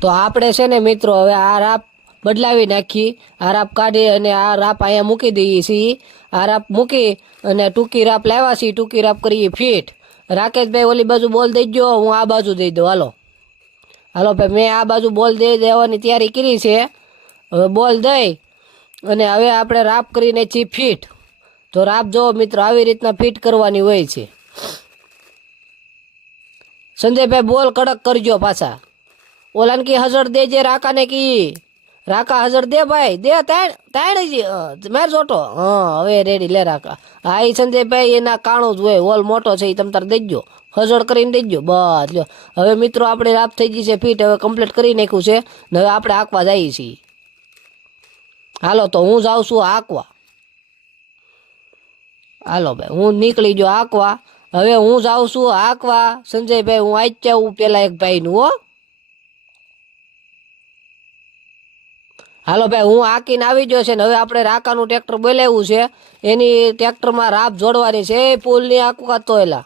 તો આપણે છે ને મિત્રો હવે આ રાપ બદલાવી નાખી, આ રાપ કાઢી અને આ રાપ અહીંયા મૂકી દઈએ છીએ। આ રાપ મૂકી અને ટૂંકી રાપ લાવ્યા છીએ, ટૂંકી રાપ કરીએ ફીટ। રાકેશભાઈ ઓલી બાજુ બોલ દઈ ગયો, હું આ બાજુ દઈ દઉં। હાલો હાલો ભાઈ, મેં આ બાજુ બોલ દઈ દેવાની તૈયારી કરી છે। હવે બોલ દઈ અને હવે આપણે રાપ કરીને છીએ ફીટ। તો રાપ જો મિત્રો આવી રીતના ફીટ કરવાની હોય છે। સંજયભાઈ બોલ કડક કરજો પાછા। ઓલાને કી હજર દેજે, રાકાને કી રાકા હજર દે ભાઈ, દે તાણ માર જોટો। હા હવે રેડી લે રાકા। હા એ સંજયભાઈ એના કાણું જ હોય, હોલ મોટો છે એ તમ તાર દેજો, હજળ કરીને દેજો બસ લ્યો। હવે મિત્રો આપણે રાપ થઈ ગઈ છે ફીટ, હવે કમ્પ્લીટ કરી નાખ્યું છે ને હવે આપણે આંકવા જઈએ છીએ। હાલો તો હું જાઉં છું આંકવા। હાલો ભાઈ હું નીકળી ગયો આંકવા। હવે હું જાઉં છું આંકવા સંજયભાઈ, હું આજ જાઉં પેલા એક ભાઈનું હો। હાલો ભાઈ હું આંકીને આવી ગયો છે ને હવે આપણે રાકાનું ટ્રેક્ટર બોલાવ્યું છે, એની ટ્રેક્ટરમાં રાપ જોડવાની છે। પુલ ની આંકવા તો એલા